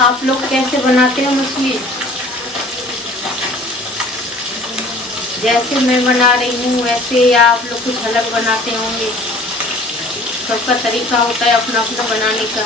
आप लोग कैसे बनाते हो मछली? जैसे मैं बना रही हूँ वैसे, या आप लोग कुछ अलग बनाते होंगे? सबका तरीका होता है अपना अपना बनाने का।